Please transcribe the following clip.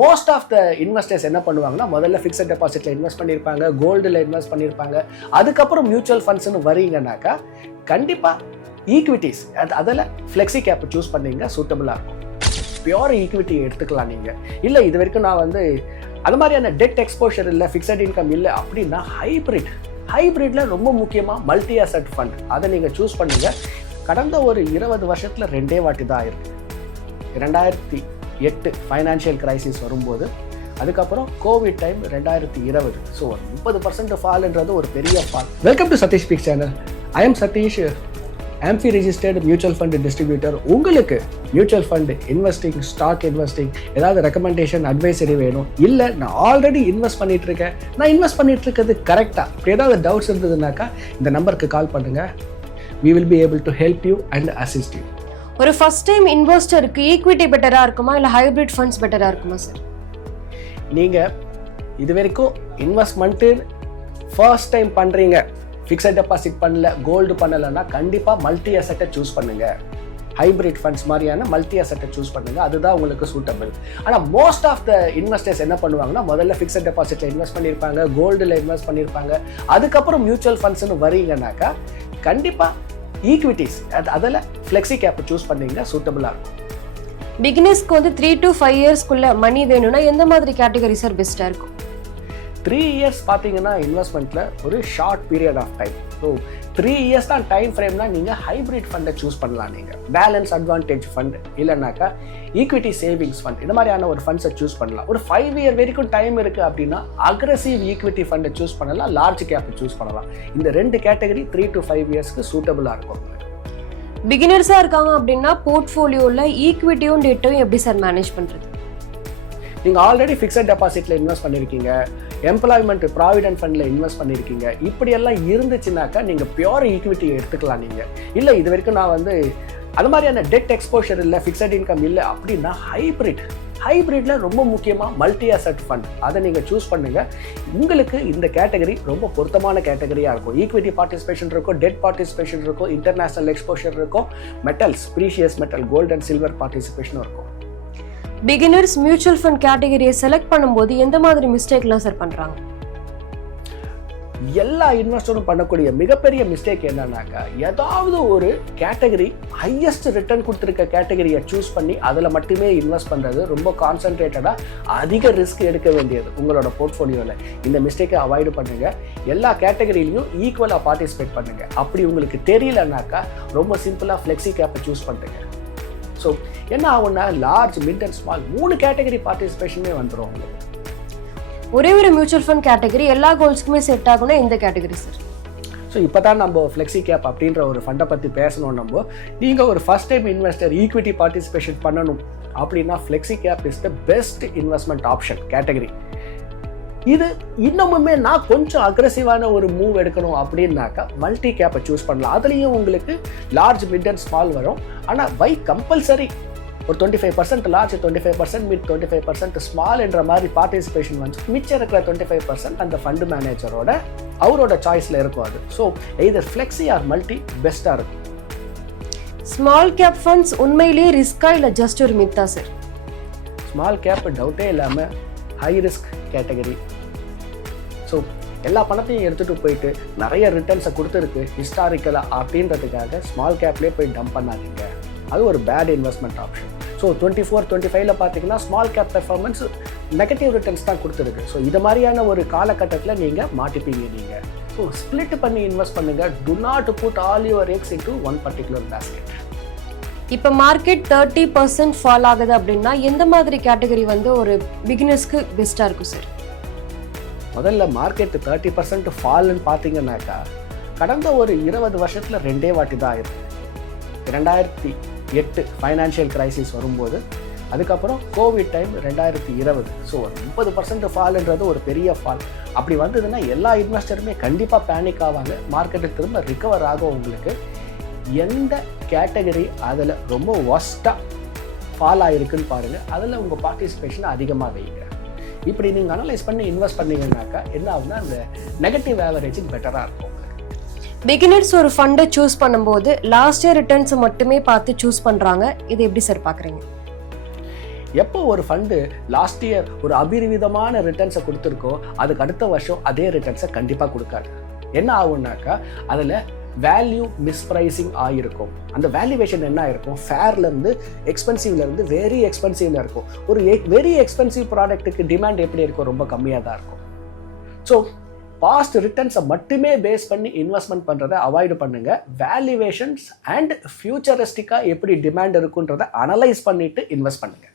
Most of the investors என்ன பண்ணுவாங்கன்னா முதல்ல ஃபிக்ஸட் டெபாசிட்ல இன்வெஸ்ட் பண்ணியிருப்பாங்க, கோல்டுல இன்வெஸ்ட் பண்ணியிருப்பாங்க. அதுக்கப்புறம் மியூச்சுவல் ஃபண்ட்ஸ்னு வரீங்கன்னாக்கா கண்டிப்பாக ஈக்விட்டிஸ் அதில் ஃப்ளெக்ஸி கேப் சூஸ் பண்ணீங்க சூட்டபுளாக இருக்கும். பியோர் ஈக்விட்டி எடுத்துக்கலாம் நீங்கள். இல்லை இது வரைக்கும் நான் வந்து அது மாதிரியான டெட் எக்ஸ்போஷர் இல்லை, ஃபிக்ஸட் இன்கம் இல்லை அப்படின்னா ஹைப்ரிட்ல ரொம்ப முக்கியமாக மல்டி அசெட் ஃபண்ட் அதை நீங்கள் சூஸ் பண்ணுங்க. கடந்த ஒரு 20 வருஷத்தில் 2 வாட்டி தான் ஆயிருக்கு. 2008 ஃபைனான்ஷியல் கிரைசிஸ் வரும்போது, அதுக்கப்புறம் கோவிட் டைம் 2020. ஸோ 30% ஃபால்ன்றது ஒரு பெரிய fall. Welcome to Satish speaks channel. I am Satish, AMFI registered mutual fund distributor. உங்களுக்கு mutual fund investing, stock investing ஏதாவது ரெக்கமெண்டேஷன், அட்வைசரி வேணும், இல்லை நான் ஆல்ரெடி இன்வெஸ்ட் பண்ணிட்டு இருக்கேன், நான் இன்வெஸ்ட் பண்ணிட்டு இருக்கிறது கரெக்டாக, இப்படி ஏதாவது டவுட்ஸ் இருந்ததுனாக்கா இந்த நம்பருக்கு கால் பண்ணுங்க. We will be able to help you and assist you. ஒரு ஃபர்ஸ்ட் டைம் இன்வெஸ்டருக்கு ஈக்விட்டி பெட்டரா இருக்குமா இல்ல ஹைபிரிட் ஃபண்ட்ஸ் பெட்டரா இருக்குமா சார்? நீங்க இதுவரைக்கும் இன்வெஸ்ட்மெண்ட் ஃபர்ஸ்ட் டைம் பண்றீங்க, ஃபிக்ஸட் டெபாசிட் பண்ணல, கோல்டு பண்ணலன்னா கண்டிப்பா மல்டி அசெட்டை சூஸ் பண்ணுங்க. ஹைபிரிட் ஃபண்ட்ஸ் மாதிரியான மல்டி அசெட்டை சூஸ் பண்ணுங்க, அதுதான் உங்களுக்கு சூட்டபிள். ஆனால் மோஸ்ட் ஆஃப் த இன்வெஸ்டர்ஸ் என்ன பண்ணுவாங்கன்னா முதல்ல ஃபிக்ஸட் டெபாசிட்ல இன்வெஸ்ட் பண்ணியிருப்பாங்க, கோல்டுல இன்வெஸ்ட் பண்ணியிருப்பாங்க. அதுக்கப்புறம் மியூச்சுவல் ஃபண்ட்ஸ்னு வரீங்கன்னாக்கா கண்டிப்பா ஈக்விட்டிஸ் அதில் ஃப்ளெக்ஸி கேப் சூஸ் பண்ணீங்கன்னா சூட்டபுளாக இருக்கும். பிகினர்ஸ்க்கு வந்து 3 to 5 இயர்ஸ்க்குள்ள மணி வேணும்னா எந்த மாதிரி கேட்டகரி சார் பெஸ்ட்டாக இருக்கும்? 3 இயர்ஸ் பார்த்தீங்கன்னா இன்வெஸ்ட்மெண்ட்டில் ஒரு short period of time. So 3 years தான் டைம் ஃப்ரேம்னா நீங்கள் ஹைப்ரிட் ஃபண்டை சூஸ் பண்ணலாம். நீங்கள் பேலன்ஸ் அட்வான்டேஜ் ஃபண்ட் இல்லைனாக்கா ஈக்விட்டி சேவிங்ஸ் ஃபண்ட் இந்த மாதிரியான ஒரு ஃபண்ட்ஸை சூஸ் பண்ணலாம். ஒரு 5 இயர் வரைக்கும் டைம் இருக்குது அப்படின்னா அக்ரெசிவ் ஈக்விட்டி ஃபண்டை சூஸ் பண்ணலாம், லார்ஜ் கேப் சூஸ் பண்ணலாம். இந்த 2 கேட்டகரி 3 to 5 இயர்ஸ்க்கு சூட்டபுளாக இருக்கும். பிகினர்ஸாக இருக்காங்க அப்படின்னா போர்ட்ஃபோலியோவில் ஈக்விட்டியும் டெட்டும் எப்படி சார் மேனேஜ் பண்ணுறது? நீங்கள் ஆல்ரெடி ஃபிக்ஸட் டெபாசிட்டில் இன்வெஸ்ட் பண்ணியிருக்கீங்க, எம்ப்ளாய்மெண்ட் ப்ராவிடென்ட் ஃபண்டில் இன்வெஸ்ட் பண்ணியிருக்கீங்க, இப்படியெல்லாம் இருந்துச்சுனாக்கா நீங்கள் பியோர் ஈக்விட்டி எடுத்துக்கலாம். நீங்கள் இல்லை இது வரைக்கும் நான் வந்து அது மாதிரியான டெட் எக்ஸ்போஷர் இல்லை, ஃபிக்ஸட் இன்கம் இல்லை அப்படின்னா ஹைப்ரிட்ல ரொம்ப முக்கியமாக மல்டி அசெட் ஃபண்ட் அதை நீங்கள் சூஸ் பண்ணுங்க. உங்களுக்கு இந்த கேட்டகரி ரொம்ப பொருத்தமான கேட்டகரியாக இருக்கும். ஈக்விட்டி பார்ட்டிசிபேஷன் இருக்கும், டெட் பார்ட்டிசிபேஷன் இருக்கும், இன்டர்நேஷனல் எக்ஸ்போஷர் இருக்கும், metals, precious metal, gold and silver பார்ட்டிசிபேஷனும் இருக்கும். பிகினர்ஸ் மியூச்சுவல் ஃபண்ட் கேட்டகரியை செலக்ட் பண்ணும்போது எந்த மாதிரி மிஸ்டேக்லாம் சார் பண்ணுறாங்க? எல்லா இன்வெஸ்டரும் பண்ணக்கூடிய மிகப்பெரிய மிஸ்டேக் என்னன்னாக்கா, ஏதாவது ஒரு கேட்டகரி ஹையஸ்ட் ரிட்டர்ன் கொடுத்துருக்க கேட்டகரியை சூஸ் பண்ணி அதில் மட்டுமே இன்வெஸ்ட் பண்ணுறது, ரொம்ப கான்சன்ட்ரேட்டடாக அதிக ரிஸ்க் எடுக்க வேண்டியது உங்களோட போர்ட்ஃபோலியோவில். இந்த மிஸ்டேக்கை அவாய்டு பண்ணுங்க. எல்லா கேட்டகரியிலையும் ஈக்குவலாக பார்ட்டிசிபேட் பண்ணுங்க. அப்படி உங்களுக்கு தெரியலனாக்கா ரொம்ப சிம்பிளாக ஃப்ளெக்ஸி கேப்பை சூஸ் பண்ணுங்க. ஸோ என்ன ஆகும்னா large, mid and small 3 category பார்ட்டிசிபேஷனே வந்துடும் உங்களுக்கு. ஒரே ஒரு மியூச்சுவல் ஃபண்ட் கேட்டகரி எல்லா கோல்ஸ்க்குமே செட் ஆகும்னா இந்த கேட்டகரி சார்? ஸோ இப்போ தான் நம்ம ஃப்ளெக்ஸி கேப் அப்படின்ற ஒரு ஃபண்டை பற்றி பேசணும். நீங்கள் ஒரு first time investor equity participation பண்ணணும் அப்படின்னா flexi gap is the best investment option category. இது இன்னமுமே நான் கொஞ்சம் அக்ரெசிவான ஒரு மூவ் எடுக்கணும் அப்படின்னாக்கா மல்டி கேப்பை சூஸ் பண்ணலாம். அதுலேயும் உங்களுக்கு லார்ஜ், மிட் அண்ட் ஸ்மால் வரும். ஆனால் பை கம்பல்சரி ஒரு 25% லார்ஜ், 25% மிட், 25% ஸ்மால் என்ற மாதிரி பார்ட்டிசிபேஷன் வந்து மிச்சம் இருக்கிற 25% அந்த ஃபண்டு மேனேஜரோட அவரோட சாய்ஸில் இருக்கும். அது so either flexi or multi பெஸ்ட்டாக இருக்கும். ஸ்மால் கேப் ஃபண்ட்ஸ் உண்மையிலேயே ரிஸ்கா இல்லை ஜஸ்ட் ஒரு மித்தா சார்? ஸ்மால் கேப் டவுட்டே இல்லாமல் ஹை ரிஸ்க் கேட்டகரி. ஸோ எல்லா பணத்தையும் எடுத்துகிட்டு போயிட்டு நிறைய ரிட்டர்ன்ஸை கொடுத்துருக்கு ஹிஸ்டாரிக்கலாக அப்படின்றதுக்காக ஸ்மால் கேப்லேயே போய் டம்ப் பண்ணாதீங்க. அது ஒரு பேட் இன்வெஸ்ட்மெண்ட் ஆப்ஷன். ஸோ 24, 25ல் பார்த்தீங்கன்னா small cap performance negative returns தான் கொடுத்துருக்கு. ஸோ இது மாதிரியான ஒரு காலகட்டத்தில் நீங்கள் மாட்டிப்பீங்க. நீங்கள் ஸோ ஸ்பிளிட் பண்ணி இன்வெஸ்ட் பண்ணுங்கள். Do not put all your eggs into one particular basket. இப்போ மார்க்கெட் 30% ஃபால் ஆகுது அப்படின்னா எந்த மாதிரி கேட்டகரி வந்து ஒரு பிகினர்ஸ்க்கு பெஸ்ட்டாக இருக்கும் சார்? முதல்ல மார்க்கெட் 30% ஃபால்னு பார்த்தீங்கன்னாக்கா கடந்த ஒரு 20 வருஷத்தில் 2 வாட்டி தான் ஆயிருக்கு. 2008 ஃபைனான்ஷியல் கிரைசிஸ் வரும்போது, அதுக்கப்புறம் கோவிட் டைம் 2020. ஸோ 30% ஃபால்ன்றது ஒரு பெரிய ஃபால். அப்படி வந்ததுன்னா எல்லா இன்வெஸ்டருமே கண்டிப்பாக பேனிக் ஆவாங்க. மார்க்கெட்டு திரும்ப ரிகவர் ஆகும். உங்களுக்கு எந்த கேட்டகரி அதில் ரொம்ப ஒஸ்ட்டாக ஃபால் ஆகிருக்குன்னு பாருங்கள், அதில் உங்கள் பார்ட்டிசிபேஷனை அதிகமாக வைங்க. இப்படி நீங்கள் அனலைஸ் பண்ணி இன்வெஸ்ட் பண்ணீங்கன்னாக்கா என்ன ஆகுதுன்னா அந்த நெகட்டிவ் ஆவரேஜிங் பெட்டராக இருக்கும். பிகினர்ஸ் ஒரு ஃபண்டை சூஸ் பண்ணும்போது லாஸ்ட் இயர் ரிட்டர்ன்ஸை மட்டுமே பார்த்து சூஸ் பண்ணுறாங்க. இது எப்படி சார் பார்க்குறீங்க? எப்போ ஒரு ஃபண்டு லாஸ்ட் இயர் ஒரு அபிரிவிதமான ரிட்டர்ன்ஸை கொடுத்துருக்கோ அதுக்கு அடுத்த வருஷம் அதே ரிட்டர்ன்ஸை கண்டிப்பாக கொடுக்காது. என்ன ஆகும்னாக்கா அதில் வேல்யூ மிஸ்பிரைசிங் ஆகிருக்கும். அந்த வேல்யூவேஷன் என்ன ஆயிருக்கும், ஃபேர்லேருந்து எக்ஸ்பென்சிவ்லேருந்து வெரி எக்ஸ்பென்சிவ்ல இருக்கும். ஒரு வெரி எக்ஸ்பென்சிவ் ப்ராடக்ட்டுக்கு டிமாண்ட் எப்படி இருக்கும், ரொம்ப கம்மியாக தான் இருக்கும். ஸோ பாஸ்ட் ரிட்டர்ன்ஸை மட்டுமே பேஸ் பண்ணி இன்வெஸ்ட்மெண்ட் பண்ணுறதை அவாய்டு பண்ணுங்க. வேல்யூவேஷன்ஸ் அண்ட் ஃபியூச்சரிஸ்டிக்காக எப்படி டிமாண்ட் இருக்குன்றதை அனலைஸ் பண்ணிட்டு இன்வெஸ்ட் பண்ணுங்க.